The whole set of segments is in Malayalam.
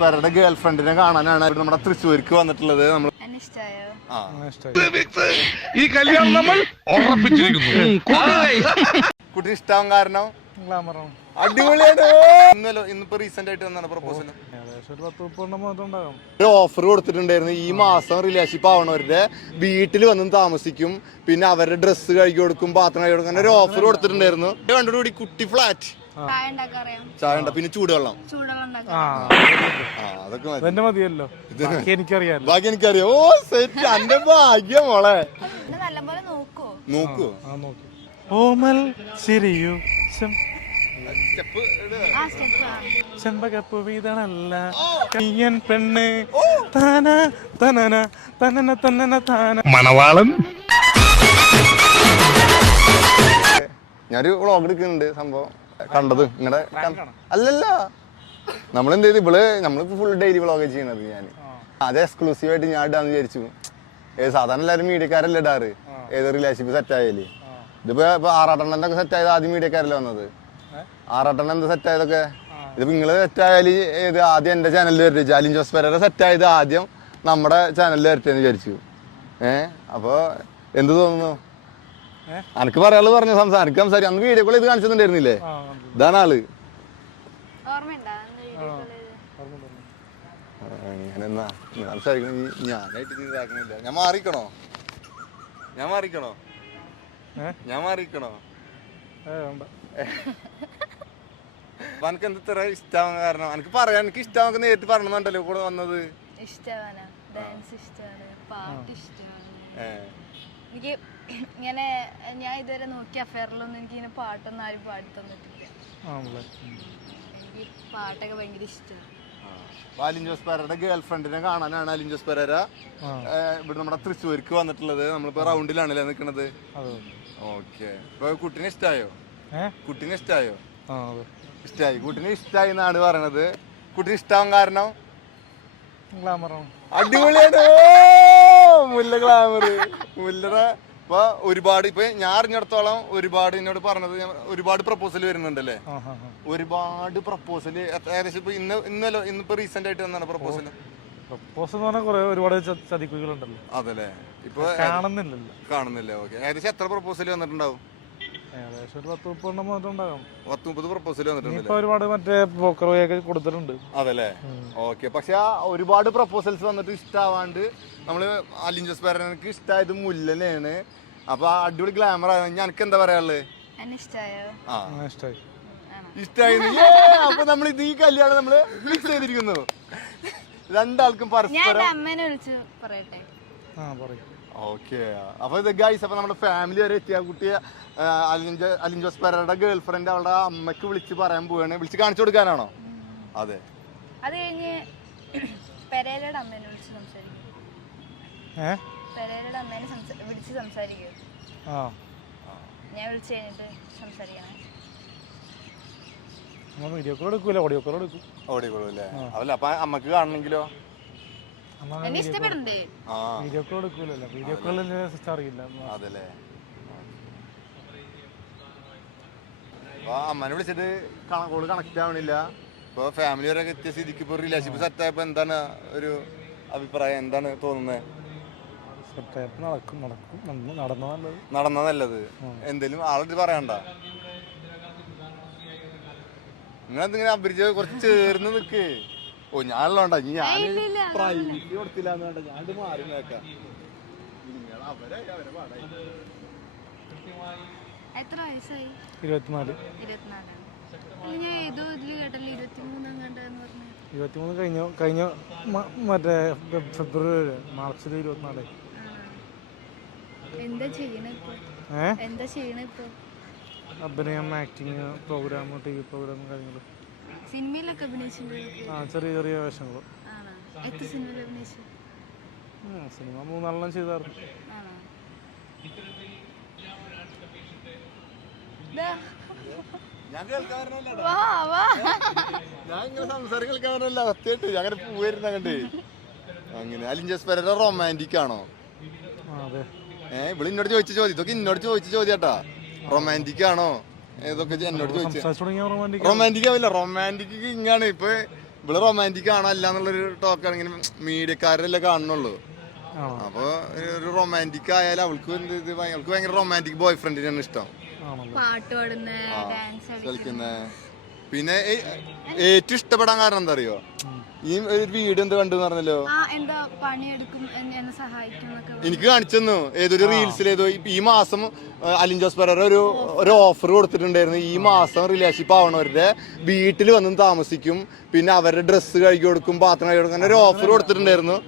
പേരുടെ ഗേൾ ഫ്രണ്ടിനെ കാണാനാണ് നമ്മുടെ തൃശ്ശൂർക്ക് വന്നിട്ടുള്ളത്. നമ്മൾ ഈ കല്യാണം നമ്മൾ ഉറപ്പിച്ചിരിക്കുന്നു. കുട്ടി ഇഷ്ടാവും കാരണം? ഗ്ലാമറാണ് അടിപൊളിയാണ്. ഇന്നലെ ഇന്നിപ്പോ റീസെന്റ് ആയിട്ട് വന്നാണ് പ്രപ്പോസൽ ഏകദേശം ഒരു ഓഫർ കൊടുത്തിട്ടുണ്ടായിരുന്നു. ഈ മാസം റിലേഷൻഷിപ്പ് ആവണവരുടെ വീട്ടിൽ വന്ന് താമസിക്കും. പിന്നെ അവരുടെ ഡ്രസ്സ് കഴുകി കൊടുക്കും പാത്രം കഴുകി കൊടുക്കും. അങ്ങനെ ഒരു ഓഫർ കൊടുത്തിട്ടുണ്ടായിരുന്നു. കണ്ടുകൂടി കുട്ടി ഫ്ലാറ്റ് ചായ ഉണ്ടാക്കാൻ അറിയാം ചായ ഉണ്ട് പിന്നെ ചൂടുവെള്ളം. ചൂടുവെള്ളം ആ. ആ അതൊക്കെ മതി. അതന്നെ മതിയല്ലോ. ബാക്കി എനിക്കറിയാലോ. ബാക്കി എനിക്കറിയാം. ഓ സെറ്റ്. അന്റെ ഭാഗ്യം മോളെ. നല്ലപോലെ നോക്കോ. നോക്കൂ. ആ നോക്കി. ഓമൽ ചിരിയു. സ്റ്റെപ്പ് ആ സ്റ്റെപ്പ് ചെമ്പകപ്പൂ വീതണല്ല. കയ്യൻ പെണ്ണ്. താന തനന തനന തനന താന. മണവാളൻ. ഞാനൊരു വ്ളോഗ് എടുക്കുന്നുണ്ട് സംഭവം. കണ്ടത്? നിങ്ങളുടെ അല്ലല്ല. നമ്മളെന്ത് ചെയ്തു ഇവൾ നമ്മളിപ്പോ ഫുൾ ഡെയിലി വ്ളോഗ് ചെയ്യണത് ഞാൻ അത് എക്സ്ക്ലൂസീവ് ആയിട്ട് ഞാൻ ഇടാന്ന് വിചാരിച്ചു. ഏത് സാധാരണ എല്ലാവരും മീഡിയക്കാരല്ലേ ഇടാറ്? ഏത് റിലേഷൻഷിപ്പ് സെറ്റ് ആയാലും. ഇതിപ്പോ ഇപ്പൊ ആറാട്ടെണ്ണന്റെ ഒക്കെ സെറ്റ് ആയത് ആദ്യം മീഡിയക്കാരല്ലേ വന്നത്? ആറാട്ടെണ്ണ എന്താ സെറ്റ് ആയതൊക്കെ? ഇതിപ്പോ നിങ്ങൾ സെറ്റ് ആയാൽ ഏത് ആദ്യം എന്റെ ചാനലിൽ വരട്ടെ? ജാലിൻ ജോസ് പെരയുടെ സെറ്റ് ആയത് ആദ്യം നമ്മുടെ ചാനലിൽ വരട്ടെ എന്ന് വിചാരിച്ചു. ഏഹ് അപ്പൊ എന്ത് തോന്നുന്നു? അനക്ക് പറയാൾ പറഞ്ഞു സംസാരം അനക്ക് സംസാരിക്കും. അന്ന് വീഡിയോ കോൾ ഇത് കാണിച്ചിട്ടുണ്ടായിരുന്നില്ലേ? ഇതാണ് ആൾ. അങ്ങനെ എന്നാ ഞാൻ സംസാരിക്കണ. ഞാനായിട്ട് ഇത് ഇതാക്കണില്ല. ഞാൻ മാറിക്കണോ? ഞാൻ മാറിക്കണോ? മാറിക്കണോ? എന്ത് ഇത്ര കാരണം? എനിക്ക് പറയാൻ എനിക്ക് ഇഷ്ടമാക്കാൻ നേരിട്ട് പറഞ്ഞുണ്ടല്ലോ കൂടെ വന്നത്. ഇഷ്ടമാണ് ഡാൻസ് ഇഷ്ടമാണ് പാട്ട് ഇഷ്ടമാണ്. എനിക്ക് ഇങ്ങനെ ഞാൻ ഇതുവരെ നോക്കിയ അഫയറിലൊന്നും എനിക്ക് ഇങ്ങനെ പാട്ടൊന്നും ആരും പാടി തന്നിട്ടില്ല ആണല്ലേ എനിക്ക് പാട്ടൊക്കെ ഭയങ്കര ഇഷ്ടമാണ് അലിൻ ജോസ് പെരയുടെ ഗേൾ ഫ്രണ്ടിനെ കാണാനാണ് അലിൻ ജോസ് പെരേര. ഇവിടെ നമ്മുടെ തൃശ്ശൂർക്ക് വന്നിട്ടുള്ളത്. നമ്മളിപ്പോ റൗണ്ടിലാണല്ലേ നിൽക്കുന്നത് ഓക്കെ. ഇപ്പൊ കുട്ടീനെ ഇഷ്ടായോ? കുട്ടിനെ ഇഷ്ടായോ? ഇഷ്ടായി. കുട്ടിനെ ഇഷ്ടായി എന്നാണ് പറയണത്. കുട്ടിന് ഇഷ്ടാവാൻ കാരണം? അടിപൊളിയാണ്. മുല്ല ഗ്ലാമർ മുല്ലയുടെ ഇപ്പൊ ഒരുപാട് ഇപ്പൊ ഞാൻ അറിഞ്ഞിടത്തോളം ഒരുപാട് എന്നോട് പറഞ്ഞത് ഒരുപാട് പ്രപ്പോസൽ വരുന്നുണ്ടല്ലേ? ഒരുപാട് പ്രപ്പോസൽ ഏകദേശം ഇപ്പൊ ഇന്ന് ഇന്നല്ലോ ഇന്നിപ്പോ റീസെന്റ് ആയിട്ട് വന്നാണ് പ്രപ്പോസൽ പ്രപ്പോസ് എന്ന് പറഞ്ഞാൽ കുറെ ഒരുപാട് ചതിക്കുകളുണ്ടല്ലോ അതല്ലേ? ഇപ്പൊ കാണുന്നില്ലല്ലോ. കാണുന്നില്ല ഓക്കെ ഏകദേശം എത്ര പ്രപ്പോസൽ വന്നിട്ടുണ്ടാവും? ഏകദേശം ഒരു പത്ത് മുപ്പതെണ്ണം മാത്രം ഉണ്ടാകും പത്ത് മുപ്പത് പ്രപ്പോസൽ വന്നിട്ടുണ്ടല്ലേ ഇപ്പൊ ഒരുപാട് മറ്റേ വഴിയൊക്കെ കൊടുത്തിട്ടുണ്ട്. അതല്ലേ? ഓക്കെ പക്ഷെ ആ ഒരുപാട് പ്രപ്പോസൽസ് വന്നിട്ട് ഇഷ്ടാവാണ്ട് നമ്മൾ അലിൻ ജോസ് പേരനക്ക് ഇഷ്ടമായത് മുല്ലനെയാണ്. അപ്പൊ ആ അടിപൊളി ഗ്ലാമർ ആണ്. എനിക്ക് എന്താ പറയാനുള്ളത് ഇഷ്ടമായോ ആ. അപ്പൊ നമ്മൾ ഇത് ഈ കല്യാണം നമ്മൾ ഫിക്സ് ചെയ്തിരിക്കുന്നു. രണ്ടാൾക്കും ഞാൻ പരസ്പരം അമ്മേനെ വിളിച്ച് പറയട്ടെ? ആ പറയും. ഓക്കെ അപ്പൊ ഇത് ഗൈസ് അപ്പൊ നമ്മുടെ ഫാമിലി വരെ എത്തിയ കുട്ടിയെ ആ, അലിഞ്ചോസ് പെരയുടെ ഗേൾ ഫ്രണ്ട് അവളുടെ അമ്മയ്ക്ക് വിളിച്ച് പറയാൻ പോവാണ്. വിളിച്ച് കാണിച്ചു കൊടുക്കാനാണോ? അതെ. അത് കഴിഞ്ഞ് പെരേരയുടെ അമ്മേനെ വിളിച്ച് സംസാരിക്കും. അമ്മേനെ വിളിച്ച് ഞാൻ വിളിച്ച് കഴിഞ്ഞിട്ട് സംസാരിക്കണേ. വീഡിയോ കോൾ എടുക്കൂല? ഓഡിയോ കോൾ എടുക്കും. ഓടിക്കോളൂ അല്ലേ? അതല്ല അപ്പൊ അമ്മയ്ക്ക് കാണണമെങ്കിലോ എന്നെ ഇഷ്ടപ്പെടുന്നുണ്ട്. ആ. വീഡിയോ കോൾ എടുക്കൂലല്ലോ വീഡിയോ കോളിൽ സിസ്റ്റം അറിയില്ല. അതല്ലേ? അപ്പൊ അമ്മനെ വിളിച്ചിട്ട് കോൾ കണക്ട് ആവണില്ല. ഇപ്പൊ ഫാമിലി വരെ എത്തിയ സ്ഥിതിക്ക് ഇപ്പൊ റിലേഷൻഷിപ്പ് സെറ്റ് എന്താണ് ഒരു അഭിപ്രായം? എന്താണ് തോന്നുന്നത് സെറ്റായപ്പോൾ നടക്കും നടക്കും. നടന്നു നല്ലത്. നടന്ന നല്ലത്. എന്തേലും ആളിത് പറയണ്ട. നിങ്ങളെന്തിങ്ങനെ അഭിരുചി കുറച്ച് ചേർന്ന് നിക്ക്. ഓ നീ ഞാൻ പ്രൈവറ്റ് കൊടുത്തില്ല വേണ്ട ഞാൻ മാറി കേക്കാം നിങ്ങൾ അവരെ അവരെ പാടായി. എത്ര വയസ്സായി? ഇരുപത്തിനാല്. ഇരുപത്തിമൂന്നാം കഴിഞ്ഞ കഴിഞ്ഞ മറ്റേ ഫെബ്രുവരി മാർച്ചിൽ ഇരുപത്തിനാല്. എന്താ ചെയ്യണേ ഇപ്പൊ? അഭിനയം acting program T V program കാര്യങ്ങൾ സിനിമയിലൊക്കെ അഭിനയിച്ചിട്ടുണ്ട് ആ ചെറിയ ചെറിയ വേഷങ്ങൾ ആണോ? എത്ര സിനിമയിൽ അഭിനയിച്ചു? സിനിമ മൂന്നാലെണ്ണം ചെയ്തായിരുന്നു. ഞാൻ ഇങ്ങനെ സംസാരം സത്യമായിട്ട് അങ്ങനെ പോവായിരുന്നു അങ്ങോട്ട്. അങ്ങനെ അലിഞ്ചസ് പെരയുടെ റൊമാന്റിക് ആണോ? അതെ. ഏഹ് ഇവിടെ ഇന്നോട് ചോദിച്ച ചോദ്യം. ഇതൊക്കെ ഇന്നോട് ചോദിച്ച ചോദ്യാട്ടാ റൊമാന്റിക് ആണോ? ഏതൊക്കെ എന്നോട് ചോദിച്ചു. റൊമാന്റിക് ആവില്ല. റൊമാന്റിക് ഇങ്ങാണ്. ഇപ്പൊ ഇവിടെ റൊമാന്റിക് ആണോ അല്ല എന്നുള്ളൊരു ടോക്കാണ് ഇങ്ങനെ മീഡിയക്കാരല്ലേ കാണുന്നുള്ളൂ. ആണോ? അപ്പൊ ഒരു റൊമാന്റിക് ആയാലും അവൾക്ക് എന്ത് അവൾക്ക് ഭയങ്കര റൊമാന്റിക് ബോയ് ഫ്രണ്ടിനാണ് ഇഷ്ടം. കളിക്കുന്ന. പിന്നെ ഏറ്റവും ഇഷ്ടപ്പെടാൻ കാരണം എന്താ അറിയോ? ഈ ഒരു വീഡിയോ എന്ത് കണ്ടു പറഞ്ഞല്ലോ? എനിക്ക് കാണിച്ചെന്നു. ഏതൊരു റീൽസിൽ ഏതോ ഈ മാസം അലിൻ ജോസ് പെരേര ഒരു ഒരു ഓഫർ കൊടുത്തിട്ടുണ്ടായിരുന്നു. ഈ മാസം റിലേഷൻഷിപ്പ് ആവണവരുടെ വീട്ടിൽ വന്നും താമസിക്കും. പിന്നെ അവരുടെ ഡ്രസ്സ് കഴുകി കൊടുക്കും പാത്രം കഴുകി കൊടുക്കും. അങ്ങനെ ഒരു ഓഫർ കൊടുത്തിട്ടുണ്ടായിരുന്നു.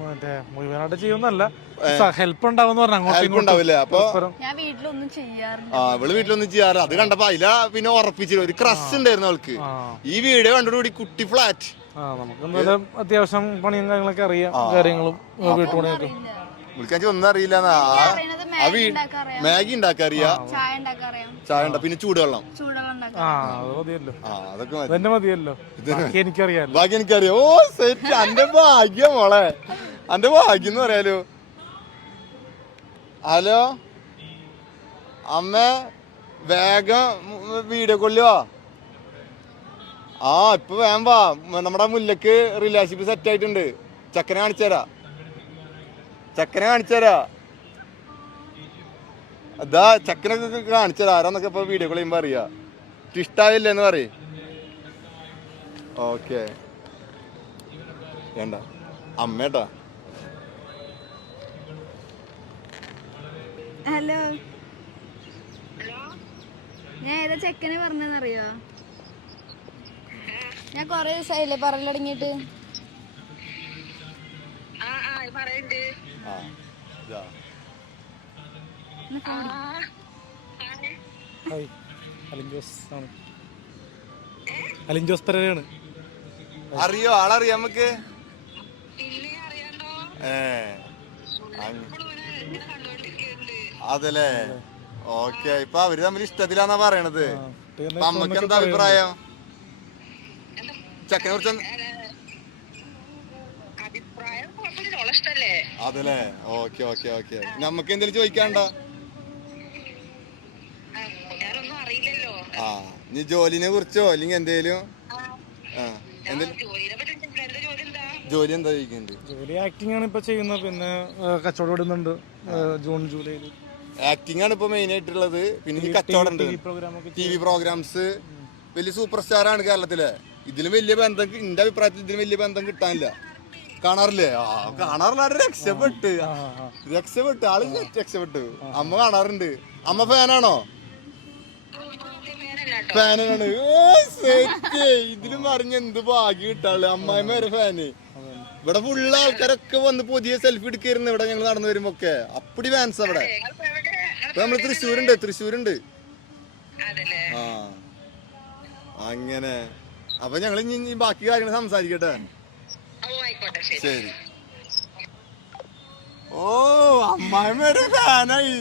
മറ്റേ മുഴുവനായിട്ട് ചെയ്യുന്നല്ല ഹെൽപ്പ് ഉണ്ടാവും പറഞ്ഞു അങ്ങോട്ടും ഹെൽപ്പ് ഉണ്ടാവില്ല? അപ്പൊ വീട്ടിലൊന്നും ചെയ്യാറില്ല. ആ അവൾ വീട്ടിലൊന്നും ചെയ്യാറ് അത് കണ്ടപ്പോ അതില പിന്നെ ഉറപ്പിച്ചില്ല ഒരു ക്രഷ് ഉണ്ടായിരുന്നു അവൾക്ക്. ഈ വീഡിയോ കണ്ടോടുകൂടി കുട്ടി ഫ്ലാറ്റ് ആ നമുക്ക് എന്തായാലും അത്യാവശ്യം പണിയും കാര്യങ്ങളൊക്കെ അറിയാം കാര്യങ്ങളും വീട്ടുപണിയൊക്കെ. വിളിക്കാൻ ഒന്നും അറിയില്ല. ആ മാഗി ഉണ്ടാക്കാൻ അറിയാം. ചായ ഉണ്ടാ പിന്നെ ചൂടുവെള്ളം. ചൂടുവെള്ളം ആ അത് മതിയല്ലോ. ആ അതൊക്കെ മതിയല്ലോ. ബാക്കി എനിക്കറിയാലോ. ഭാഗ്യം എനിക്കറിയാം. ഓ സെറ്റ്. അന്റെ ഭാഗ്യം മോളെ. അന്റെ ഭാഗ്യം എന്ന് പറയാലോ. ഹലോ? അമ്മ വേഗം വീഡിയോ കൊള്ളുവാ ആ ഇപ്പൊ വേമ്പാ വാ. നമ്മുടെ മുല്ലക്ക് റിലേഷൻഷിപ്പ് സെറ്റ് ആയിട്ടുണ്ട്. ചക്കനെ കാണിച്ചുതരാ ചക്കനെ കാണിച്ചുതരാ അതാ ചക്കനൊക്കെ കാണിച്ചതാ ആരാന്നൊക്കെ ഇപ്പൊ വീഡിയോ കോൾ ചെയ്യുമ്പോ അറിയാ. ഇഷ്ടാവില്ല എന്ന് പറയും. ഓക്കെ വേണ്ട. അമ്മേട്ടാ ഹലോ ഞാൻ ഏതാ ചെക്കനെ പറഞ്ഞെന്നറിയോ ഞാൻ കൊറേ ദിവസമായില്ലേ പെരയാണ് അറിയോ? ആളറിയോ നമുക്ക് അതല്ലേ ഓക്കെ ഇപ്പൊ അവർ തമ്മിൽ ഇഷ്ടത്തിലാന്നാ പറയണത്. അപ്പൊ അമ്മയ്ക്ക് എന്താ അഭിപ്രായം? ചക്കനെ കുറിച്ച് അതല്ലേ? Okay okay okay. നമുക്ക് എന്തെങ്കിലും ചോദിക്കാണ്ട ആ, ഞാനൊന്നും അറിയില്ലല്ലോ. ആ നീ ജോലിനെ കുറിച്ചോ? അല്ലെങ്കിൽ എന്തേലും? ജോലി എന്താ? ചോദിക്കുന്നുണ്ട്? ജോലി ആക്ടിംഗ് ആണ് ഇപ്പൊ ചെയ്യുന്നത്. പിന്നെ കച്ചവടം ഇടുന്നുണ്ട്. ജൂൺ ജൂലൈയിൽ. ആക്ടിംഗ് ആണ് ഇപ്പൊ മെയിൻ ആയിട്ടുള്ളത്. പിന്നെ ഈ കച്ചവടം ടി വി പ്രോഗ്രാംസ് വലിയ സൂപ്പർ സ്റ്റാർ ആണ് കേരളത്തിലെ. ഇതിലും വലിയ ബന്ധം എന്റെ അഭിപ്രായത്തിൽ ഇതിലും വലിയ ബന്ധം കിട്ടാനില്ല. കാണാറില്ലേ? ആ കാണാറില്ല ആര് രക്ഷപ്പെട്ട്. രക്ഷപ്പെട്ട്. ആൾ രക്ഷപ്പെട്ടു. അമ്മ കാണാറുണ്ട്. അമ്മ ഫാനാണോ? ഫാനാണ്. ഇതിലും പറഞ്ഞ എന്ത് ഭാഗ്യം കിട്ടാൾ അമ്മായിമ്മ വരെ ഫാന്. ഇവിടെ ഫുള്ള് ആൾക്കാരൊക്കെ വന്ന് പുതിയ സെൽഫി എടുക്കായിരുന്നു. ഇവിടെ ഞങ്ങൾ നടന്നു വരുമ്പോ ഒക്കെ അപ്പടി ഫാൻസ് അവിടെ. ഇപ്പൊ നമ്മൾ തൃശ്ശൂരുണ്ട്. തൃശ്ശൂരുണ്ട്. ആ. അങ്ങനെ. അപ്പൊ ഞങ്ങൾ ഇനി ബാക്കി കാര്യങ്ങൾ സംസാരിക്കട്ടെ ശരി. ഓ അമ്മായിമ്മയുടെ ഫാനായി.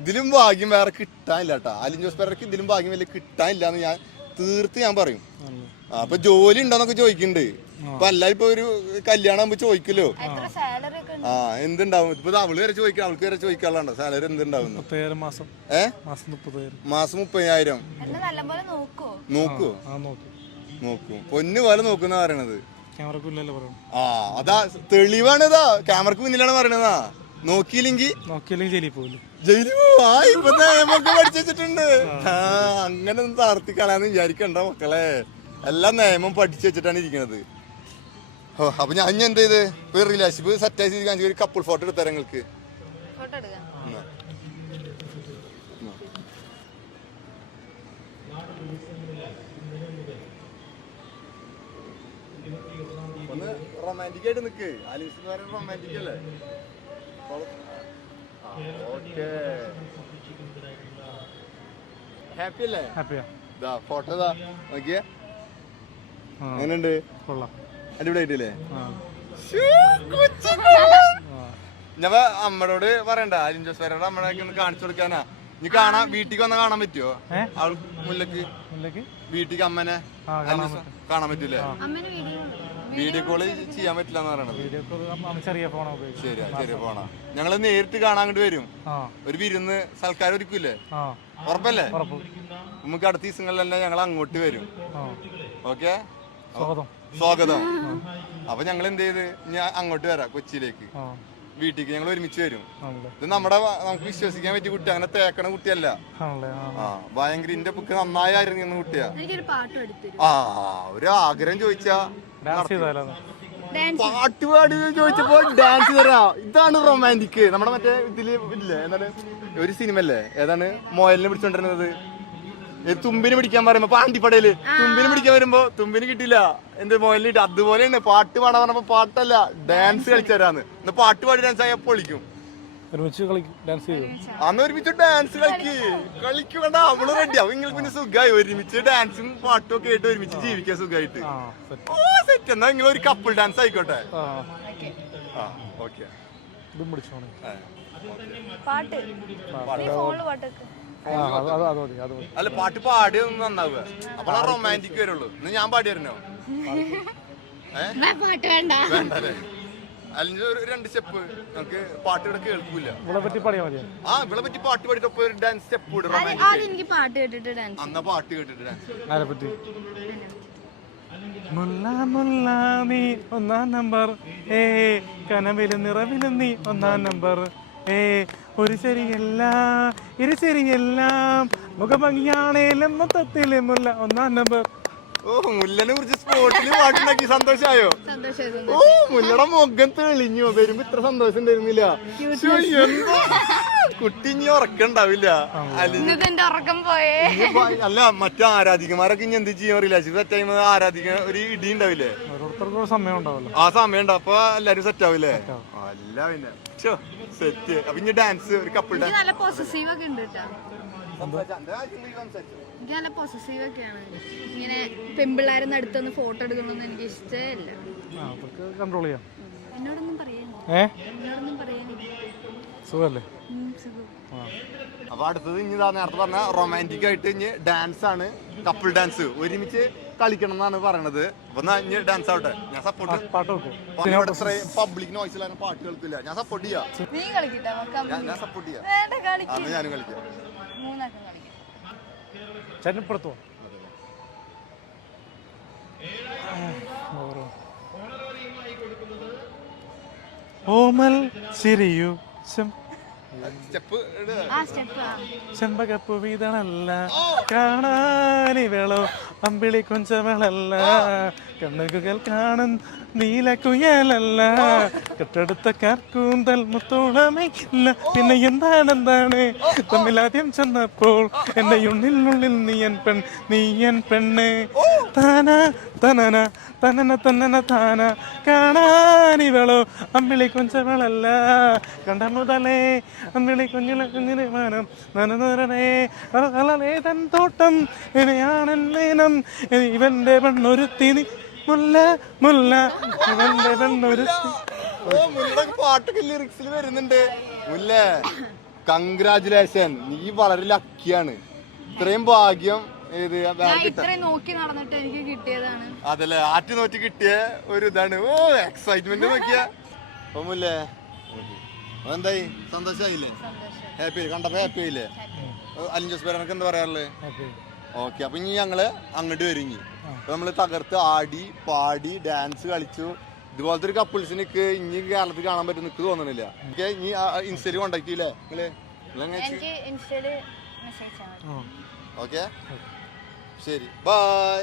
ഇതിലും ഭാഗ്യം വേറെ കിട്ടാനില്ല കേട്ടാ അലിൻ ജോസ് പേരക്ക് ഇതിലും ഭാഗ്യം വലിയ കിട്ടാനില്ല എന്ന് ഞാൻ തീർത്ത് ഞാൻ പറയും. അപ്പൊ ജോലി ഉണ്ടോന്നൊക്കെ ചോദിക്കുന്നുണ്ട് ഇപ്പൊ എല്ലാരും ഇപ്പൊ ഒരു കല്യാണം ആകുമ്പോ ചോദിക്കല്ലോ. എത്ര സാലറി ഒക്കെ ഉണ്ട്? ആ എന്തുണ്ടാവും? ഇപ്പൊ അവൾ വരെ ചോദിക്കാം അവൾക്ക് വരെ ചോദിക്കാറുണ്ടോ സാലറി എന്തുണ്ടാവും മാസം. മുപ്പതിനായിരം നോക്കോ. നോക്കൂ. പൊന്നു പോലെ നോക്കുന്ന പറയണത്. ക്യാമറക്ക് ഇല്ലല്ലോ പറയണം ആ അതാ തെളിവാണ് തെളിവാണിതാ. ക്യാമറക്ക് മുന്നിലാണ് പറയണതാ. നോക്കിയില്ലെങ്കി? നോക്കിയില്ലെങ്കിൽ ജയിലിൽ പോകില്ല ജയിലിൽ പോവാ. ഇപ്പൊ നിയമൊക്കെ പഠിച്ചു വെച്ചിട്ടുണ്ട്. ആ അങ്ങനെ ഒന്ന് താർത്തി കളയാന്ന് വിചാരിക്കണ്ട മക്കളെ. എല്ലാം നിയമം പഠിച്ചു വെച്ചിട്ടാണ് ഇരിക്കുന്നത് ഓ അപ്പൊ ഞാൻ ഇനി എന്ത് ചെയ്ത്? ഇപ്പൊ റിലേഷൻഷിപ്പ് സെറ്റ് ആയി കാണിച്ചു ഒരു കപ്പിൾ ഫോട്ടോ എടുത്തരാം നിങ്ങൾക്ക്. ഫോട്ടോ എടുക്കാം എന്നാ. എന്നാ. ഒന്ന് റൊമാന്റിക് ആയിട്ട് നിക്ക്. ആലീസ് റൊമാന്റിക് അല്ലേ? ഓക്കെ. ഹാപ്പി അല്ലേ? ഹാപ്പിയാ ഇതാ ഫോട്ടോ ഇതാ നോക്കിയേ. എങ്ങനെയുണ്ട്? കൊള്ളാം. അടിപൊളിയായിട്ടില്ലേ ആ. ഞാൻ അമ്മയോട് പറയണ്ട. അലിൻ ജോസ് വരോട് അമ്മയുടെ ഒന്ന് കാണിച്ചു കൊടുക്കാനാ. നീ കാണാ. വീട്ടിക്ക് വന്ന് കാണാൻ പറ്റുമോ അവൾ മുല്ലക്ക്. മുല്ലേക്ക്? വീട്ടിക്ക് അമ്മനെ. കാണാൻ പറ്റൂലേ? വീഡിയോ കോൾ ചെയ്യാൻ പറ്റില്ല എന്ന് പറയണത്. വീഡിയോ കോൾ ചെറിയ ഫോണാ ഉപയോഗിക്കും ശരിയാ ചെറിയ പോണ ഞങ്ങൾ നേരിട്ട് കാണാൻ അങ്ങോട്ട് വരും. ഒരു വിരുന്ന് സൽക്കാരം ഒരുക്കൂലേ ആ. ഉറപ്പല്ലേ? ഉറപ്പ്. നമുക്ക് അടുത്ത ദിവസങ്ങളിലെല്ലാം ഞങ്ങൾ അങ്ങോട്ട് വരും. ഓക്കെ? സ്വാഗതം. സ്വാഗതം. അപ്പൊ ഞങ്ങൾ എന്ത് ചെയ്ത്? ഞാൻ അങ്ങോട്ട് വരാം കൊച്ചിയിലേക്ക്. വീട്ടിലേക്ക് ഞങ്ങൾ ഒരുമിച്ച് വരും. ഇത് നമ്മുടെ നമുക്ക് വിശ്വസിക്കാൻ പറ്റിയ കുട്ടി അങ്ങനെ തേക്കണ കുട്ടിയല്ല. ഭയങ്കര ഇന്റെ ബുക്ക് നന്നായി അറിയുന്ന കുട്ടിയാ. എനിക്കൊരു പാട്ട് എടുത്തിരും ആ ഒരു ആഗ്രഹം ചോദിച്ചാ പാട്ട് പാടി ചോദിച്ചപ്പോ ഡാൻസ് തരാ ഇതാണ് റൊമാന്റിക് നമ്മുടെ മറ്റേ ഇതിൽ ഇല്ലേ എന്താണ്? ഒരു സിനിമ അല്ലേ ഏതാണ്? മോയലിനെ പിടിച്ചോണ്ടിരുന്നത്. തുമ്പിന് പിടിക്കാൻ പറയുമ്പോ പാണ്ടിപ്പടയിൽ. തുമ്പിന് പിടിക്കാൻ വരുമ്പോ തുമ്പിന് കിട്ടില്ല എന്ത് മോയലിന് കിട്ടി? അതുപോലെയാണ്. പാട്ട് പാടാൻ പറഞ്ഞപ്പോ പാട്ടല്ല. ഡാൻസ് കളിച്ചു തരാന്ന് പാട്ട് പാടി ഡാൻസ് ആയാൽ പൊളിക്കും. ഒരുമിച്ച് കളി ഡാൻസ് ചെയ്തു. അന്ന് ഒരുമിച്ച് ഡാൻസ് കളിക്ക്. കളിക്കണ്ട അവൾ റെഡി അവ നിങ്ങൾക്ക് പിന്നെ സുഖമായി. ഒരുമിച്ച് ഡാൻസും പാട്ടും ഒക്കെ ആയിട്ട് ഒരുമിച്ച് ജീവിക്കാൻ സുഖമായിട്ട്. സെറ്റ് ഓ സെറ്റ് എന്നാ നിങ്ങൾ ഒരു കപ്പിൾ ഡാൻസ് ആയിക്കോട്ടെ. ആ. ആ ഓക്കെ ഇതും പിടിച്ചോണേ പാട്ട്. നീ ഫോണിൽ പാട്ടൊക്കെ. അല്ല പാട്ട് പാടി ഒന്ന് നന്നാവുക അപ്പൊ റൊമാന്റിക് വരുള്ളൂ. ഇന്ന് ഞാൻ പാടി തരണോ പാട്ട് വേണ്ട. വേണ്ടല്ലേ അല്ലെങ്കിൽ ഒരു രണ്ട് സ്റ്റെപ്പ് നമുക്ക് പാട്ട് ഇവിടെ കേൾക്കൂല. ഇവിടെ പറ്റി പാടിയാ മതി ആ ഇവിടെ പറ്റി പാട്ട് പാടിട്ടപ്പോ ഒരു ഡാൻസ് സ്റ്റെപ്പ് ഇടും. ആദ്യം എനിക്ക് പാട്ട് കേട്ടിട്ട് ഡാൻസ് അന്ന പാട്ട് കേട്ടിട്ട് ഡാൻസ് ആരെ പറ്റി? മുല്ല മുല്ല നീ ഒന്നാം നമ്പർ ഏ കനവിലും നിറവിലും നീ ഒന്നാം നമ്പർ ഏ ഒരു ശരിയല്ല ഇരു ശരിയെല്ലാം. മുഖഭംഗിയാണേലും മൊത്തത്തിലെ മുല്ല ഒന്നാം നമ്പർ ഓ മുല്ലനെ കുറിച്ച് സ്പോട്ടിൽ പാട്ടുണ്ടാക്കി. സന്തോഷായോ? സന്തോഷം ഓ മുല്ലയുടെ മുഖം തെളിഞ്ഞു. വരുമ്പോ ഇത്ര സന്തോഷം തരുന്നില്ല? കുട്ടി ഇനി ഉറക്കണ്ടാവില്ല. അല്ല. മറ്റേ ആരാധികമാരൊക്കെ ഇനി എന്ത് ചെയ്യാൻ അറിയില്ല. സെറ്റ് ആയി ആരാധിക ഒരു ഇടി ഉണ്ടാവില്ലേ? ആ സമയം ഉണ്ടാവും അപ്പൊ എല്ലാരും സെറ്റ് ആവില്ലേ? അല്ല പിന്നെ. സെറ്റ് അപ്പൊ ഇനി ഡാൻസ് ഒരു കപ്പിൾ എനിക്ക് എനിക്ക് നല്ല പൊസസീവ് ഒക്കെയാണ്. ഇങ്ങനെ പെമ്പിള്ളാരെന്ന് അടുത്തൊന്ന് ഫോട്ടോ എടുക്കണമെന്ന് എനിക്ക് ഇഷ്ടമല്ല ആ അതൊക്കെ കൺട്രോൾ ചെയ്യാം. എന്നോടൊന്നും പറയാനില്ല. ഏ? എന്നോടൊന്നും പറയാനില്ല. സുഖല്ലേ? അപ്പൊ അടുത്തത് ഇനി നേരത്തെ പറഞ്ഞ റൊമാന്റിക് ആയിട്ട് ഇനി ഡാൻസ് ആണ് കപ്പിൾ ഡാൻസ് ഒരുമിച്ച് കളിക്കണം എന്നാണ് പറയണത്. അപ്പൊ ഇനി ഡാൻസ് ആവട്ടെ. ഞാൻ സപ്പോർട്ട് പാട്ട് പബ്ലിക് നോയ്സിലാണ് പാട്ട് കേൾക്കില്ല. ഞാൻ സപ്പോർട്ട് ചെയ്യാം. നീ കളിക്കട്ടെ നമുക്ക് ഞാൻ സപ്പോർട്ട് ചെയ്യാം. ഞാനും കളിക്കാം. മൂന്നാക്കം കളിക്കാം. ഓമൽ ചിരിയു ചെം. സ്റ്റെപ്പ് ആ സ്റ്റെപ്പ് ആ. ചെമ്പകപ്പു വീതണല്ല കാണാനിവളോ അമ്പിളി കുഞ്ചമേളല്ല കണ്ണുകൾ കാണും നീലക്കുയലല്ല കെട്ടെടുത്ത കാർക്കൂന്തൽ മുത്തോളമയില്ല പിന്നെ എന്താണ് എന്താണ് തമ്മിലാദ്യം ചെന്നപ്പോൾ എന്റെ ഉള്ളിനുള്ളിൽ നീയൻ പെൺ നീയൻ പെണ്ണ്. താന തനന തനന തന്നന താന. കാണാനിവളോ അമ്പിളി കുഞ്ചമേളല്ല കണ്ട മുതലേ അമ്പിളി കുഞ്ഞിലെ കുഞ്ഞിനെ മാനം അലലേ തൻ തോട്ടം ലീനം ഇവന്റെ പെണ്ണൊരുത്തി നീ. മുല്ല മുല്ല. ഇവന്റെ പെണ്ണൊരുത്തി. പാട്ടൊക്കെ ലിറിക്സിൽ വരുന്നുണ്ട്. മുല്ലേ കൺഗ്രാചുലേഷൻ നീ വളരെ ലക്കിയാണ് ഇത്രയും ഭാഗ്യം ഏത് നോക്കി നടന്നിട്ട് എനിക്ക് കിട്ടിയതാണ്. അതല്ലേ ആറ്റ് നോക്കി കിട്ടിയ ഒരു ഇതാണ്. ഓ എക്സൈറ്റ്മെന്റ് നോക്കിയ. ഓ മുല്ലേ. ഓ, എന്തായി സന്തോഷായില്ലേ? സന്തോഷം. ഹാപ്പി കണ്ടപ്പോ ഹാപ്പി ആയില്ലേ? അലിൻ ജോസ് പേരനക്ക് എന്താ പറയാറുള്ളത് ഓക്കെ അപ്പൊ ഇനി ഞങ്ങൾ അങ്ങോട്ട് വരും ഇനി. അപ്പൊ നമ്മൾ തകർത്ത് ആടി പാടി ഡാൻസ് കളിച്ചു. ഇതുപോലത്തെ ഒരു കപ്പിൾസിനൊക്കെ ഇനി കേരളത്തിൽ കാണാൻ പറ്റും നിക്ക് തോന്നണില്ല. ഓക്കെ ഇനി ഇൻസ്റ്റയിൽ കോണ്ടാക്ട് ചെയ്യില്ലേ നിങ്ങൾ? ഓക്കെ? ശരി. ബൈ